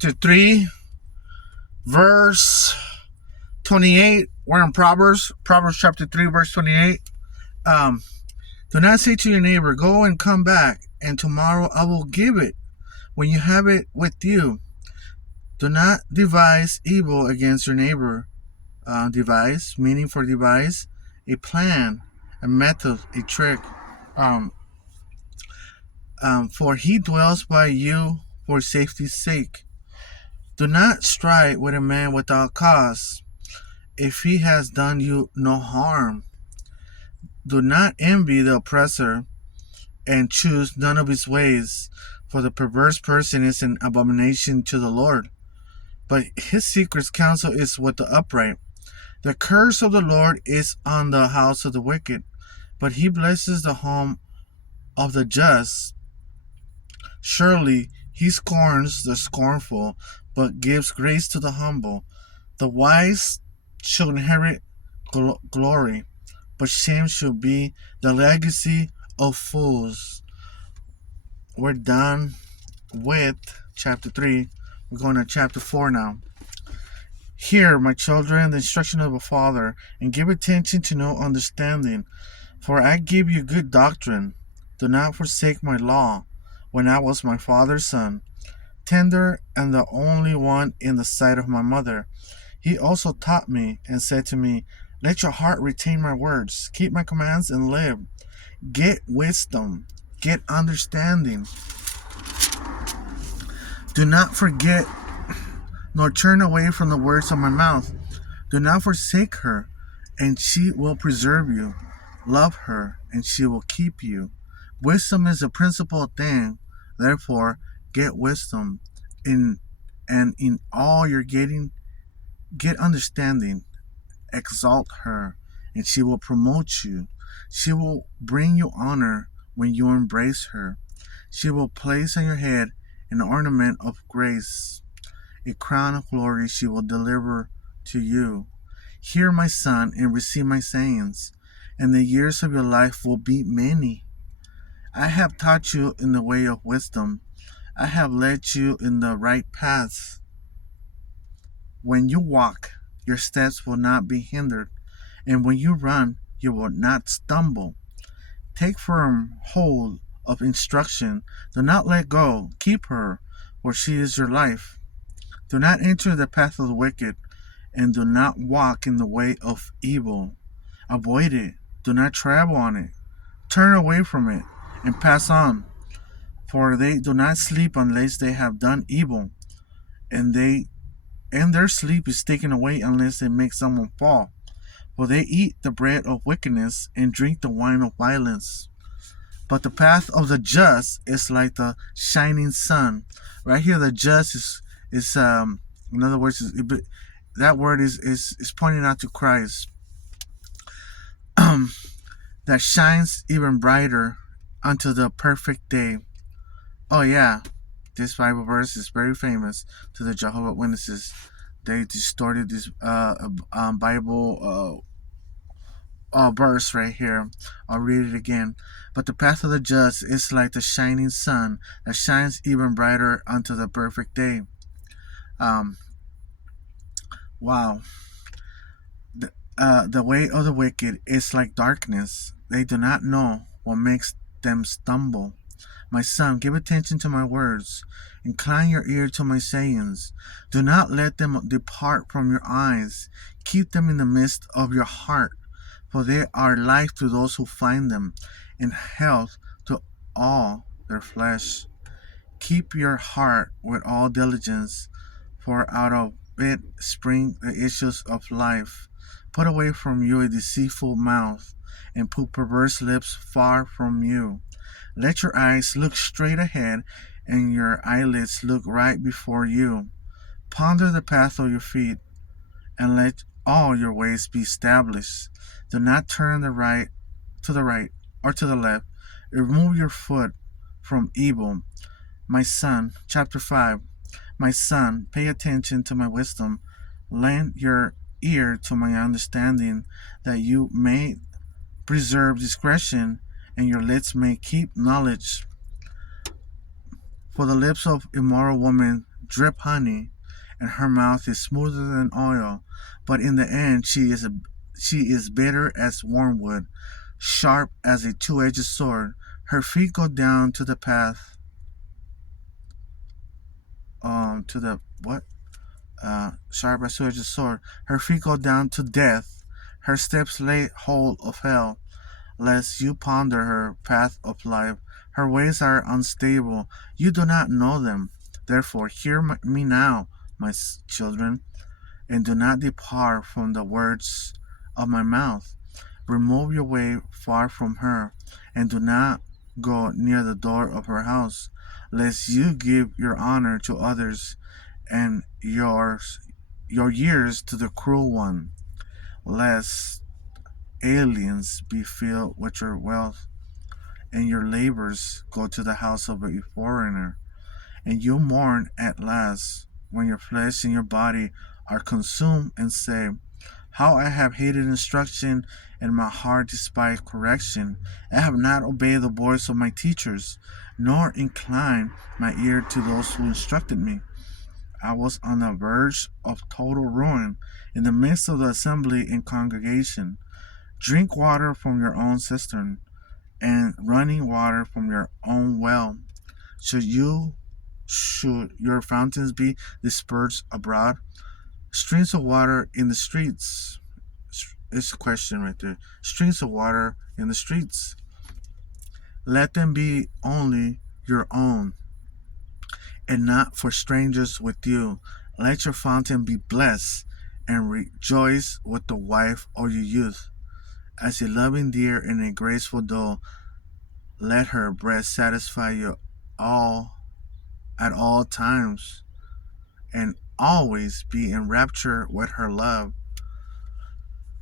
chapter 3, verse 28. We're in Proverbs chapter 3, verse 28. Do not say to your neighbor, go and come back, and tomorrow I will give it when you have it with you. Do not devise evil against your neighbor. Devise, meaning for devise, a plan, a method, a trick. For he dwells by you for safety's sake. Do not strive with a man without cause, if he has done you no harm. Do not envy the oppressor, and choose none of his ways, for the perverse person is an abomination to the Lord, but his secret counsel is with the upright. The curse of the Lord is on the house of the wicked, but he blesses the home of the just. Surely he scorns the scornful, but gives grace to the humble. The wise shall inherit glory, but shame shall be the legacy of fools. We're done with chapter 3. We're going to chapter 4 now. Hear, my children, the instruction of a father, and give attention to know understanding. For I give you good doctrine. Do not forsake my law, when I was my father's son, tender and the only one in the sight of my mother. He also taught me and said to me, let your heart retain my words, keep my commands and live. Get wisdom, get understanding. Do not forget nor turn away from the words of my mouth. Do not forsake her, and she will preserve you. Love her, and she will keep you. Wisdom is the principal thing. Therefore, get wisdom. In all you're getting, get understanding. Exalt her, and she will promote you. She will bring you honor when you embrace her. She will place on your head an ornament of grace. A crown of glory she will deliver to you. Hear, my son, and receive my sayings, and the years of your life will be many. I have taught you in the way of wisdom. I have led you in the right paths. When you walk, your steps will not be hindered, and when you run, you will not stumble. Take firm hold of instruction. Do not let go. Keep her, for she is your life. Do not enter the path of the wicked, and do not walk in the way of evil. Avoid it. Do not travel on it. Turn away from it, and pass on. For they do not sleep unless they have done evil, and their sleep is taken away unless they make someone fall. For they eat the bread of wickedness and drink the wine of violence. But the path of the just is like the shining sun. Right here, the just is in other words, that word is pointing out to Christ. That shines even brighter unto the perfect day. Oh yeah, this Bible verse is very famous to the Jehovah's Witnesses. They distorted this Bible verse right here. I'll read it again. But the path of the just is like the shining sun that shines even brighter unto the perfect day. Wow. The way of the wicked is like darkness. They do not know what makes them stumble. My son, give attention to my words. Incline your ear to my sayings. Do not let them depart from your eyes. Keep them in the midst of your heart, for they are life to those who find them, and health to all their flesh. Keep your heart with all diligence, for out of it spring the issues of life. Put away from you a deceitful mouth, and put perverse lips far from you. Let your eyes look straight ahead, and your eyelids look right before you. Ponder the path of your feet, and let all your ways be established. Do not turn to the right or to the left. Remove your foot from evil. My son, chapter 5. My son, pay attention to my wisdom. Lend your ear to my understanding, that you may preserve discretion, and your lips may keep knowledge. For the lips of immoral women drip honey, and her mouth is smoother than oil. But in the end, she is bitter as wormwood, sharp as a two-edged sword. Her feet go down to the path, to the what? Sharp as two-edged sword. Her feet go down to death. Her steps lay hold of hell. Lest you ponder her path of life. Her ways are unstable. You do not know them. Therefore, hear me now, my children, and do not depart from the words of my mouth. Remove your way far from her, and do not go near the door of her house, lest you give your honor to others and your years to the cruel one, lest aliens be filled with your wealth, and your labors go to the house of a foreigner, and you mourn at last when your flesh and your body are consumed, and say, how I have hated instruction, and my heart despised correction. I have not obeyed the voice of my teachers, nor inclined my ear to those who instructed me. I was on the verge of total ruin in the midst of the assembly and congregation. Drink water from your own cistern, and running water from your own well. Should your fountains be dispersed abroad? Streams of water in the streets. It's a question right there. Streams of water in the streets. Let them be only your own, and not for strangers with you. Let your fountain be blessed, and rejoice with the wife of your youth. As a loving deer and a graceful doe, let her breast satisfy you all at all times, and always be in rapture with her love.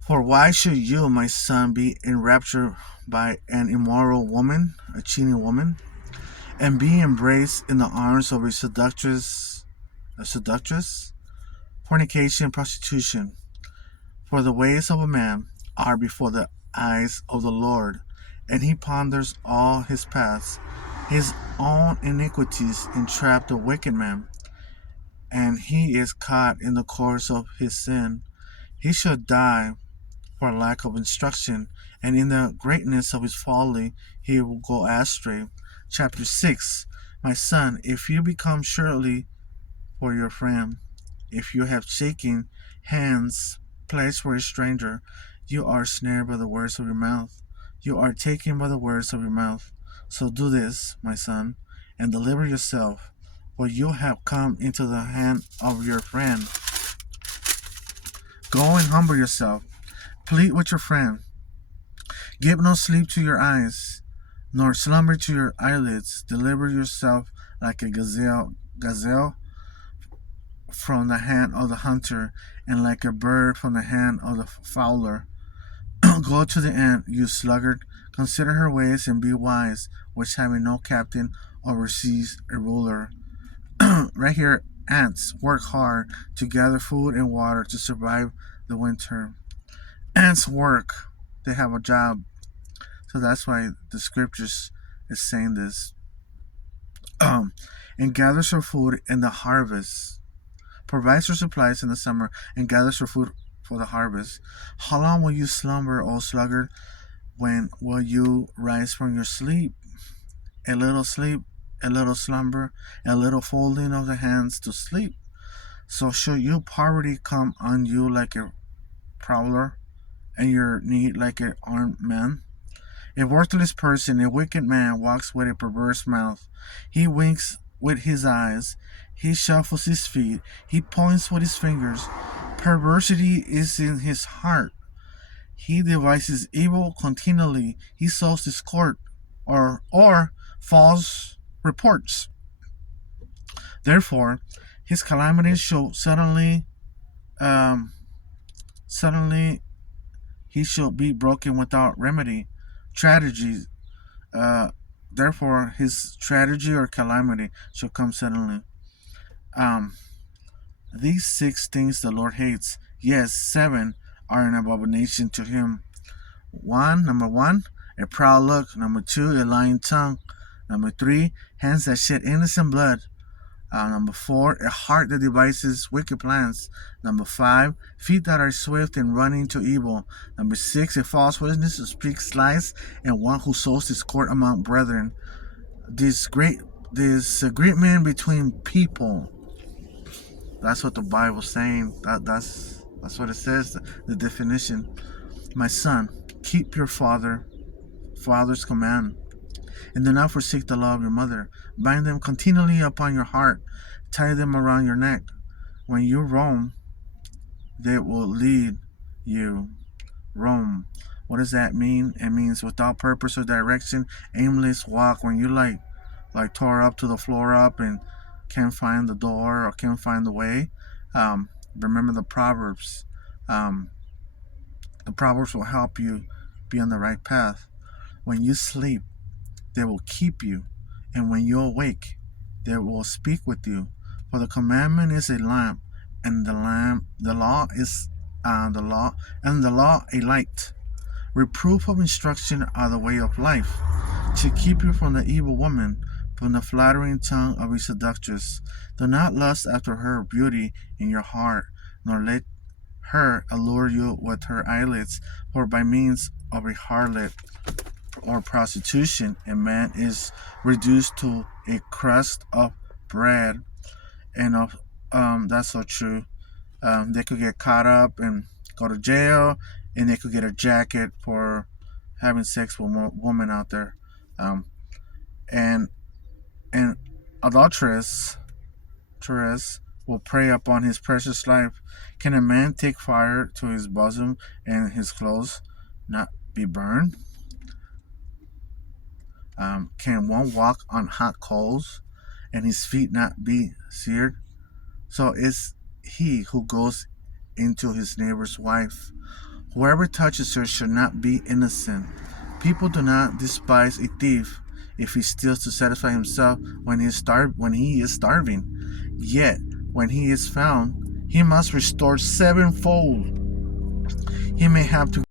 For why should you, my son, be enraptured by an immoral woman, a cheating woman, and be embraced in the arms of a seductress? Fornication, prostitution. For the ways of a man are before the eyes of the Lord, and he ponders all his paths. His own iniquities entrap the wicked man, and he is caught in the course of his sin. He shall die for lack of instruction, and in the greatness of his folly he will go astray. Chapter 6. My son, if you become surely for your friend, if you have shaken hands pledged for a stranger, you are snared by the words of your mouth. You are taken by the words of your mouth. So do this, my son, and deliver yourself, for you have come into the hand of your friend. Go and humble yourself. Plead with your friend. Give no sleep to your eyes, nor slumber to your eyelids. Deliver yourself like a gazelle from the hand of the hunter, and like a bird from the hand of the fowler. Go to the end, you sluggard. Consider her ways and be wise, which having no captain oversees a ruler. Right here, ants work hard to gather food and water to survive the winter. Ants work, they have a job. So that's why the scriptures is saying this. And gathers her food in the harvest. Provides her supplies in the summer, and gathers her food for the harvest. How long will you slumber, O sluggard? When will you rise from your sleep? A little sleep, a little slumber, a little folding of the hands to sleep. So should your poverty come on you like a prowler, and your need like an armed man? A worthless person, a wicked man, walks with a perverse mouth. He winks with his eyes. He shuffles his feet. He points with his fingers. Perversity is in his heart. He devises evil continually. He sows discord or false reports. Therefore, his calamity shall suddenly he shall be broken without remedy. Tragedy. Therefore, his tragedy or calamity shall come suddenly. These 6 things the Lord hates. Yes, 7 are an abomination to him. Number one, a proud look. Number 2, a lying tongue. Number 3, hands that shed innocent blood. Number 4, a heart that devises wicked plans. Number 5, feet that are swift in running to evil. Number 6, a false witness who speaks lies, and one who sows discord among brethren. This agreement between people. That's what the Bible's saying. That's what it says. The definition. My son, keep your father's command, and do not forsake the law of your mother. Bind them continually upon your heart. Tie them around your neck. When you roam, they will lead you. Roam. What does that mean? It means without purpose or direction, aimless walk. When you tore up to the floor up and can't find the door or can't find the way. Remember the Proverbs. The Proverbs will help you be on the right path. When you sleep, they will keep you, and when you awake, they will speak with you. For the commandment is a lamp, and the law a light. Reproof of instruction are the way of life, to keep you from the evil woman, from the flattering tongue of a seductress. Do not lust after her beauty in your heart, nor let her allure you with her eyelids, for by means of a harlot or prostitution, a man is reduced to a crust of bread. And that's so true. They could get caught up and go to jail, and they could get a jacket for having sex with a woman out there. And adulteress will prey upon his precious life. Can a man take fire to his bosom and his clothes not be burned? Can one walk on hot coals and his feet not be seared? So is he who goes into his neighbor's wife. Whoever touches her should not be innocent. People do not despise a thief if he steals to satisfy himself when he is starving. Yet when he is found, he must restore sevenfold. He may have to